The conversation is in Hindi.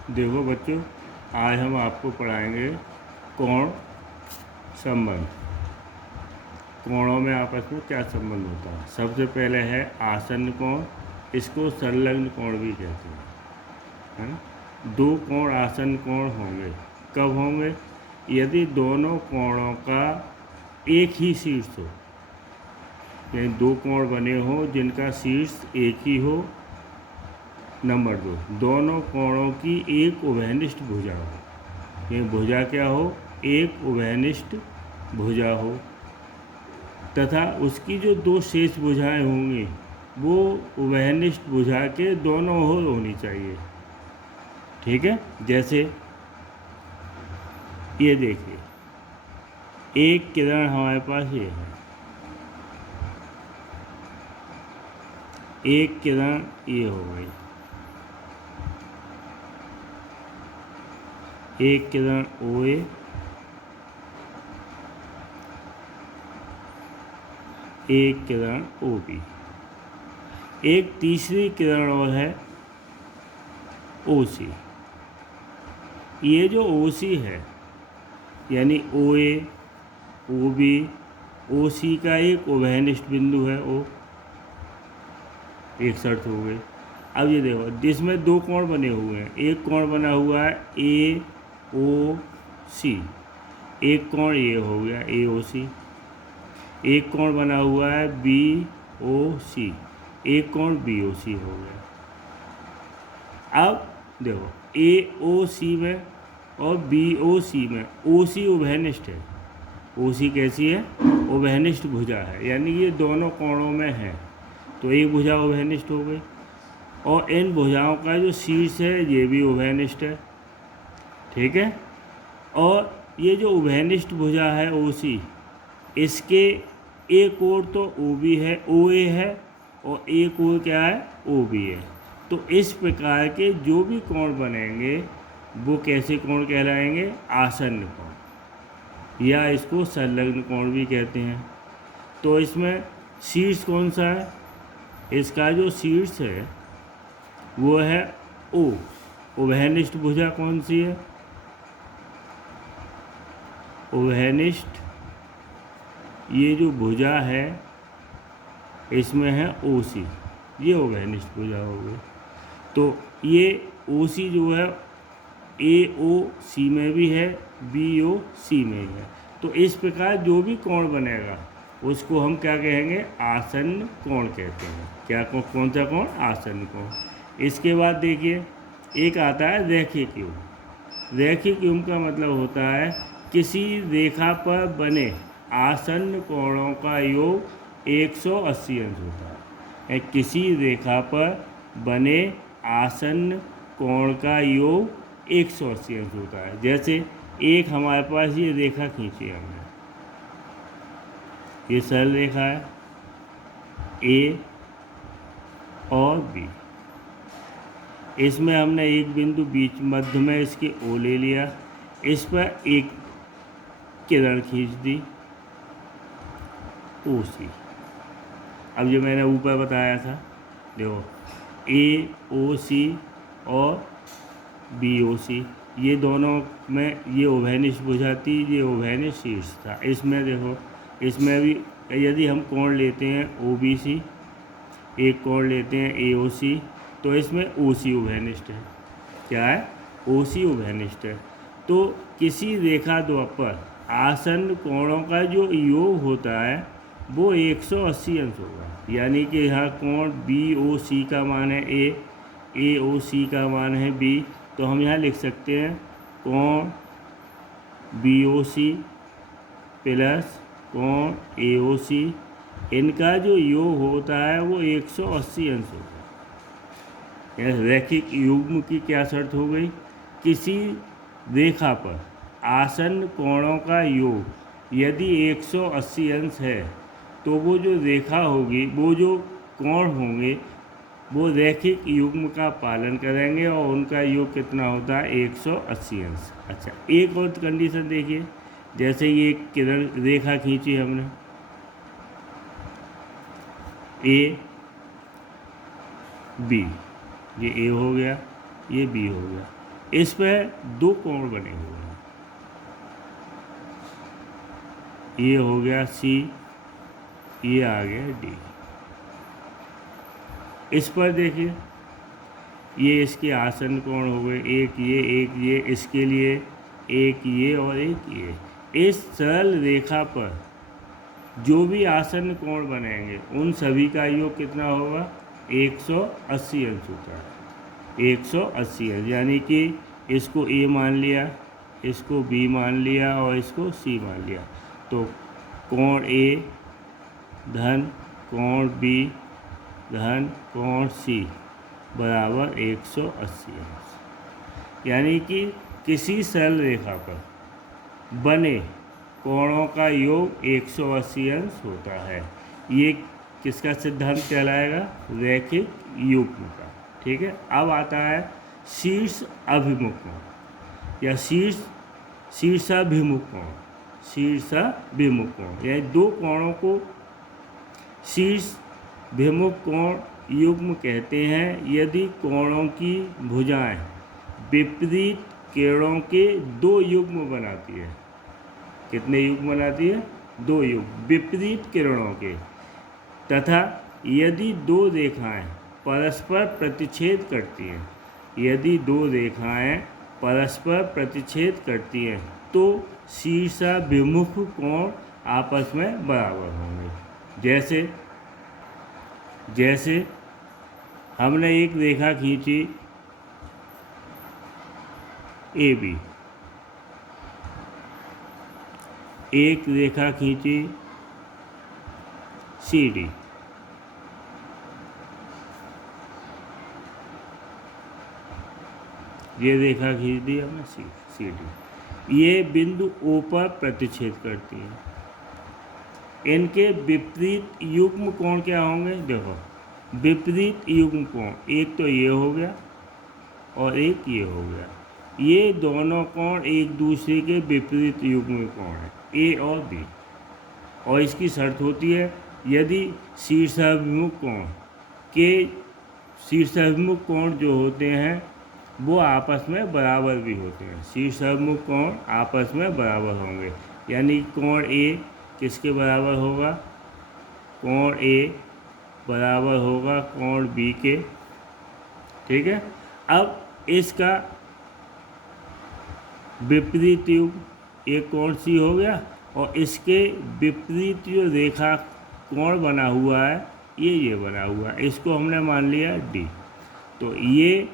देखो बच्चों, आज हम आपको पढ़ाएंगे कोण संबंध। कोणों में आपस में क्या संबंध होता है। सबसे पहले है आसन्न कोण, इसको संलग्न कोण भी कहते हैं, है ना। दो कोण आसन्न कोण होंगे। कब होंगे? यदि दोनों कोणों का एक ही शीर्ष हो, यानी दो कोण बने हो जिनका शीर्ष एक ही हो। नंबर 2, दोनों कोणों की एक उभयनिष्ठ भुजा हो। ये भुजा क्या हो? एक उभयनिष्ठ भुजा हो, तथा उसकी जो दो शेष भुजाएं होंगी वो उभयनिष्ठ भुजा के दोनों ओर होनी चाहिए। ठीक है। जैसे ये देखिए, एक किरण हमारे पास ये है, एक किरण ये हो गई, एक किरण OA, एक किरण OB। एक तीसरी किरण और है OC। ये जो OC है यानी OA, OB, OC का एक उभयनिष्ठ बिंदु है O। एक शर्त हो गई। अब ये देखो, जिसमें दो कोण बने हुए हैं। एक कोण बना हुआ है AOC, एक कोण ये हो गया AOC। एक कोण बना हुआ है BOC, एक कोण BOC हो गया। अब देखो, AOC में और BOC में OC उभयनिष्ठ है। OC कैसी है? उभयनिष्ठ भुजा है, यानी ये दोनों कोणों में है, तो एक भुजा उभयनिष्ठ हो गई। और इन भुजाओं का जो शीर्ष है ये भी उभयनिष्ठ है। ठीक है। और ये जो उभयनिष्ठ भुजा है OC, इसके एक ओर तो OB है, OA है, और एक ओर क्या है? OB है। तो इस प्रकार के जो भी कोण बनेंगे वो कैसे कोण कहलाएंगे? आसन्न कोण, या इसको संलग्न कोण भी कहते हैं। तो इसमें शीर्ष कौन सा है? इसका जो शीर्ष है वो है O। उभयनिष्ठ भुजा कौन सी है? उभयनिष्ठ ये जो भुजा है इसमें है OC, ये उभयनिष्ठ भुजा हो गई। तो ये OC जो है AOC में भी है, BOC में भी है। तो इस प्रकार जो भी कोण बनेगा उसको हम क्या कहेंगे? आसन्न कोण कहते हैं। क्या कौन सा कोण? आसन्न कोण। इसके बाद देखिए, एक आता है रैखिक युग्म। रैखिक युग्म का मतलब होता है किसी रेखा पर बने आसन्न कोणों का योग 180 अंश होता है। किसी रेखा पर बने आसन्न कोण का योग 180 अंश होता है। जैसे एक हमारे पास ये रेखा खींची है हमने, ये सरल रेखा है A और B। इसमें हमने एक बिंदु बीच मध्य में इसकी O ले लिया, इस पर एक किरण खींच दी OC। अब जो मैंने ऊपर बताया था, देखो AOC और BOC, ये दोनों में ये उभयनिष्ठ भुजा थी, ये उभयनिष्ठ शीर्ष था। इसमें देखो, इसमें भी यदि हम कोण लेते हैं OBC, एक कोण लेते हैं AOC, तो इसमें OC उभयनिष्ठ है। क्या है? OC उभयनिष्ठ है। तो किसी रेखा द्वय पर आसन्न कोणों का जो योग होता है वो 180 अंश होगा। यानी कि यहाँ कोण BOC का मान है A, AOC का मान है B, तो हम यहाँ लिख सकते हैं कोण BOC प्लस कोण AOC, इनका जो योग होता है वो 180 अंश होगा। यह रैखिक युग्म की क्या शर्त हो गई? किसी रेखा पर आसन्न कोणों का योग यदि 180 अंश है तो वो जो रेखा होगी, वो जो कोण होंगे वो रैखिक युग्म का पालन करेंगे और उनका योग कितना होता है? 180 अंश। अच्छा, एक और कंडीशन देखिए, जैसे ये किरण रेखा खींची हमने A B, ये A हो गया, ये B हो गया। इस पे दो कोण बने हुए हैं, ये हो गया सी, ये आ गया डी। इस पर देखिए, ये इसके आसन कोण हो गए, एक ये, इसके लिए एक ये और एक ये। इस सरल रेखा पर जो भी आसन कोण बनेंगे उन सभी का योग कितना होगा? 180 अंश होता है, 180 अंश। यानी कि इसको ए मान लिया, इसको बी मान लिया और इसको सी मान लिया, तो कोण ए धन कोण बी धन कोण सी बराबर 180 अंश। यानी कि किसी सरल रेखा पर बने कोणों का योग 180 अंश होता है। ये किसका सिद्धांत कहलाएगा? रैखिक युग्म का। ठीक है, अब आता है शीर्ष अभिमुख कोण या शीर्षाभिमुख कोण। शीर्षाभिमुख कोण यानी दो कोणों को शीर्षाभिमुख कोण युग्म कहते हैं यदि कोणों की भुजाएं विपरीत किरणों के दो युग्म बनाती है। कितने युग्म बनाती है? दो युग्म विपरीत किरणों के, तथा यदि दो रेखाएं परस्पर प्रतिच्छेद करती हैं, यदि दो रेखाएं परस्पर प्रतिच्छेद करती हैं तो शीर्षाभिमुख कोण आपस में बराबर होंगे। जैसे हमने एक रेखा खींची ए बी, एक रेखा खींची सी डी, ये रेखा खींच दी हमने सी डी। ये बिंदु ओ पर प्रतिच्छेद करती है। इनके विपरीत युग्म कोण क्या होंगे? देखो, विपरीत युग्म कोण एक तो ये हो गया और एक ये हो गया। ये दोनों कोण एक दूसरे के विपरीत युग्म कोण है, ए और बी। और इसकी शर्त होती है यदि शीर्षाभिमुख कोण जो होते हैं वो आपस में बराबर भी होते हैं। शीर्षाभिमुख कोण आपस में बराबर होंगे। यानी कोण ए किसके बराबर होगा? कोण ए बराबर होगा कोण बी के। ठीक है, अब इसका विपरीत युग्म एक कोण सी हो गया और इसके विपरीत जो रेखा कोण बना हुआ है ये बना हुआ है, इसको हमने मान लिया डी। तो ये